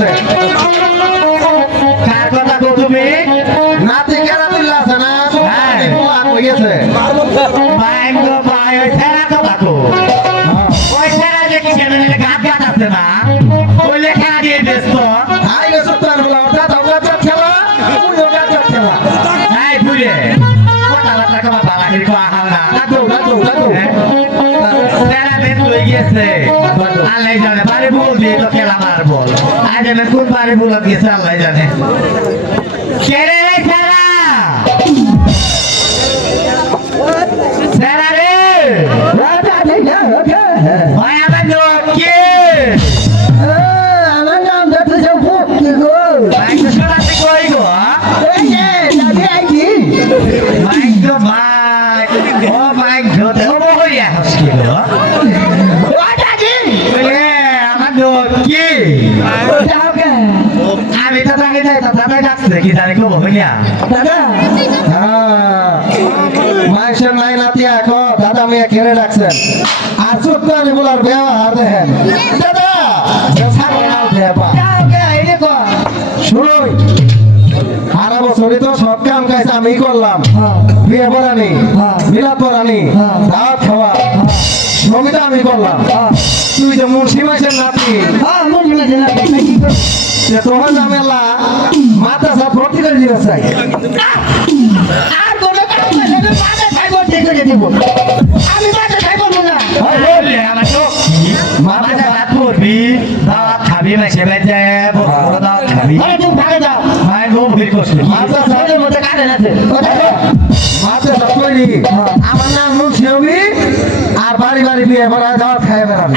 গেছে কার কথা কো তুমি? নাতি কেনা আছে না? হ্যাঁ। খোলা হয়ে গো মাই ওই ঠেলা কথা কো ওই ঠেলা যে কি জানেন গাত গাত আছে না ওই লেখা দিয়ে দেস আই গেছে তার খোলা ওটা তোমরা তো খেলা ওই ওটা তো খেলা এই বুঝে কথা বার্তা কমা বাবা হির কো আহাল না লাগো লাগো লাগো ঠেলা বেশ লই গেছে আল্লাহ জানে বাড়ি বল দিয়ে তো খেলা মার বল আজ আমি কোন বাড়ি বলা দিয়েছে আল্লাহ জানে। কি জানি কব হইয়া দাদা মাইসের নাই নাতি এখন দাদা মিয়া খেলে রাখছেন আর চোখ আমি বলার ব্যবহার দেখেন দাদা ছাড়ো না দেবা শুনুই সারা বছরই তো সব কাম কাজ আমি করলাম বিয়ে পড়ানি মিলাদ পড়ানি দাওয়াত খাওয়া সবই তো আমি করলাম তুই যে মুন্সি মাসের নাতি তোমার মাথা সব ভর্তি করে দিবে। চাই বললে আমার তো মামা দাঁত পড়বি দাওয়াত খাবি মাসে বেজে বড় দাওয়াত খাবি। ভাই গো ভিড় করছিস। মাথা সব মাথা সব তৈরি আমার নাম মুন্সি আর বাড়ি বাড়ি বিয়ে পড়া দাওয়াত খাই বেড়াবি।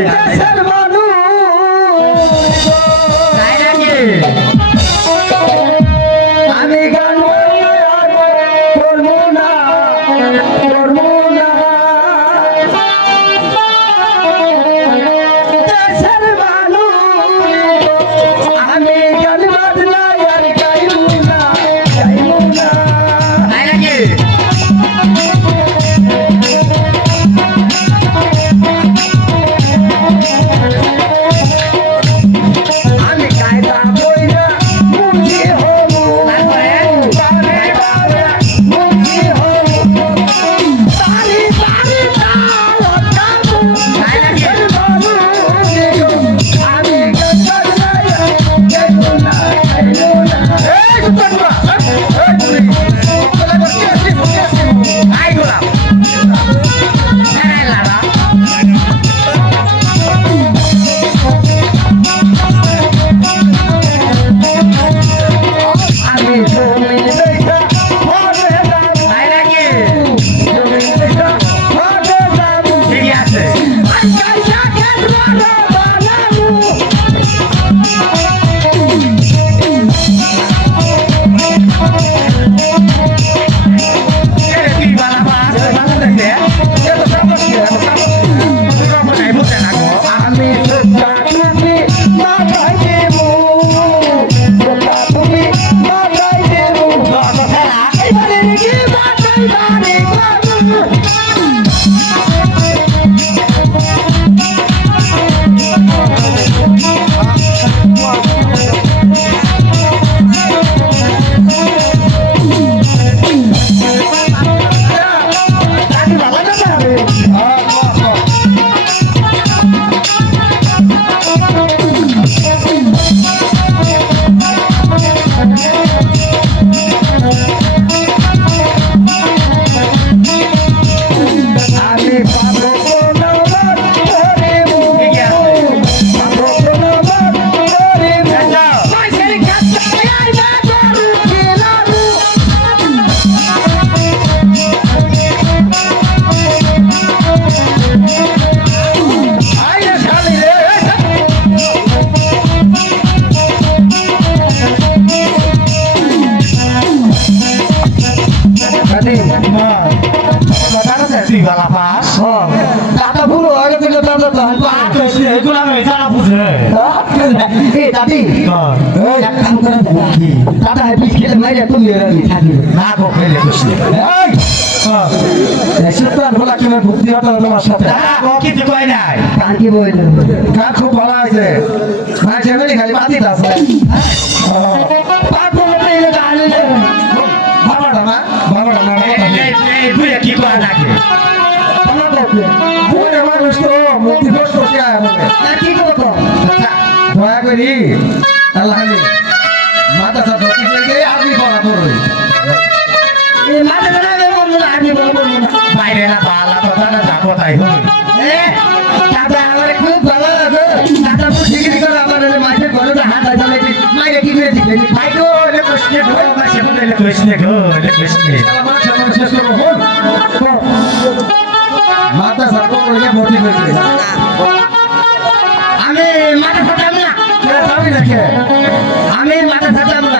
দেশের মানুষ আমি গান হাই পিস খেলে মাইরে আমি থাকি না গো ফেলে তো আর বলা কিনা ভক্তি হতো না তোমার সাথে? না কিছু কই নাই। কার কি বই কার খুব ভালো আছে। মাই ফ্যামিলি খালি বাতি আছে। পাঁচ বলে পেয়ে গালে বাবাটা না বাবাটা না এই এই এই কি করা নাকি? বুড়ে মানুষ তো মুক্তি কষ্ট কি আয় আমাকে। কি করব? দয়া করি। আল্লাহ দাদা আমার খুব ভালো লাগে দাদা তো ডিগ্রি করে আমার মাঠের ঘরে তো হাত আছে নাকি মাইরে কি করে দিবে ভাই গো লে কৃষ্ণ গো বলে লে কৃষ্ণ গো লে কৃষ্ণ আমার ভর্তি করেছে আমি মাথা ফাটাম না আমি মাথা ফাটাম না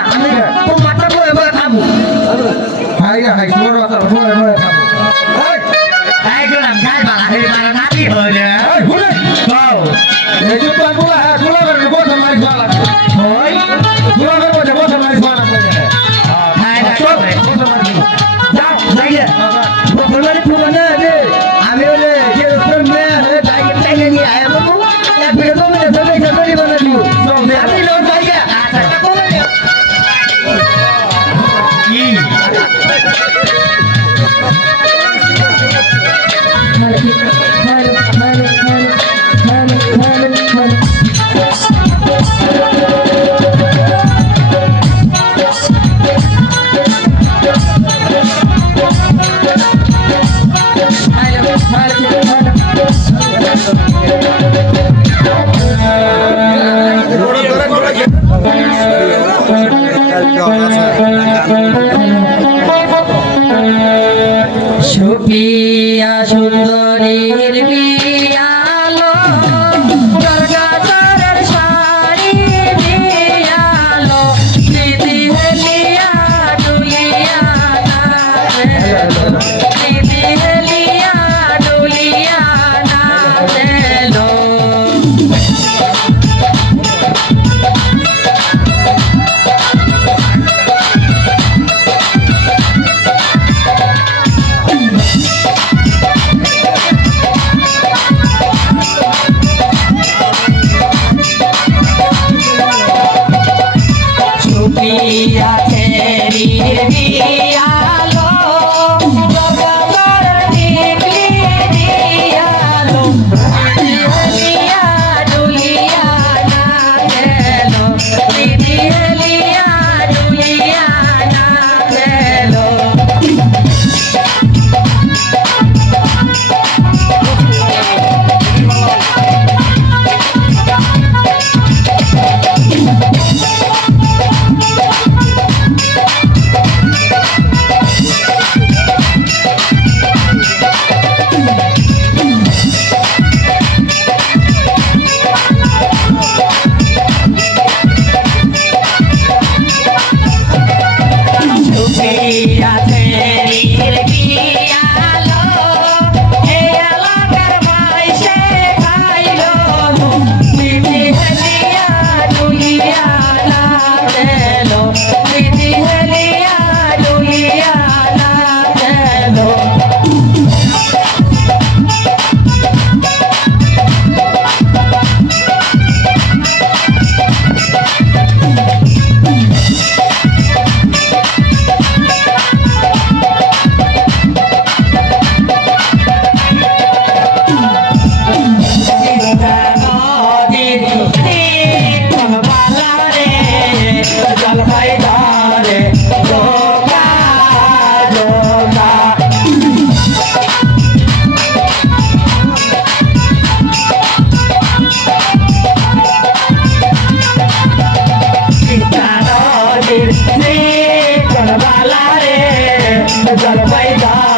জলপাই ধরে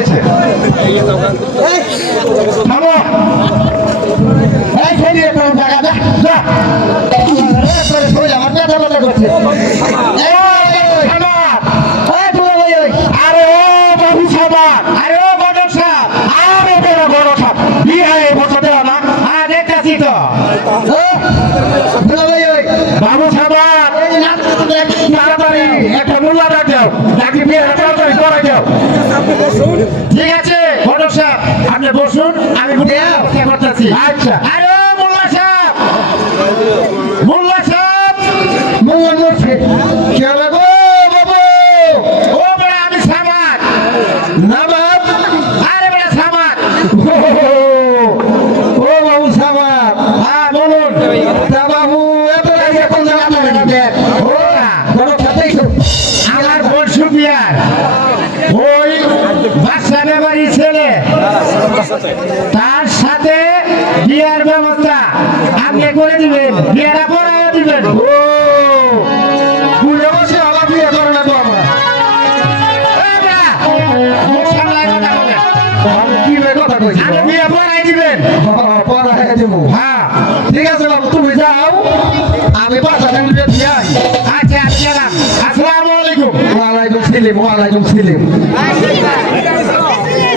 রয়েছে আরে ও বাবু সাবা, আরে ও বড় সাপ আরে বড় বড় সাপ বিয়ে বছর দেওয়া না, আর দেখতেছি তো বাবু সাবা, তাড়াতাড়ি, একটা মোল্লা ডাক যাও। নাকি বিয়ে তাড়াতাড়ি করা যাও। ঠিক আছে ফটো সাহেব আপনি বসুন আমি করতেছি আচ্ছা। আরও তার সাথে বিয়ার ব্যবস্থা। আগে করে দিবেন বিয়ারা পড়ায় দিবেন। ও কুলে বসে আবার বিয়ে করে না তো আমরা দিবেন। পড়াই দেবো। হ্যাঁ। ঠিক আছে বাবু তুমি যাও। আমি পাঁচ হাজার আচ্ছা আচ্ছা আসসালামু আলাইকুম। ওয়ালাইকুম সালাম ওয়ালাইকুম সালাম।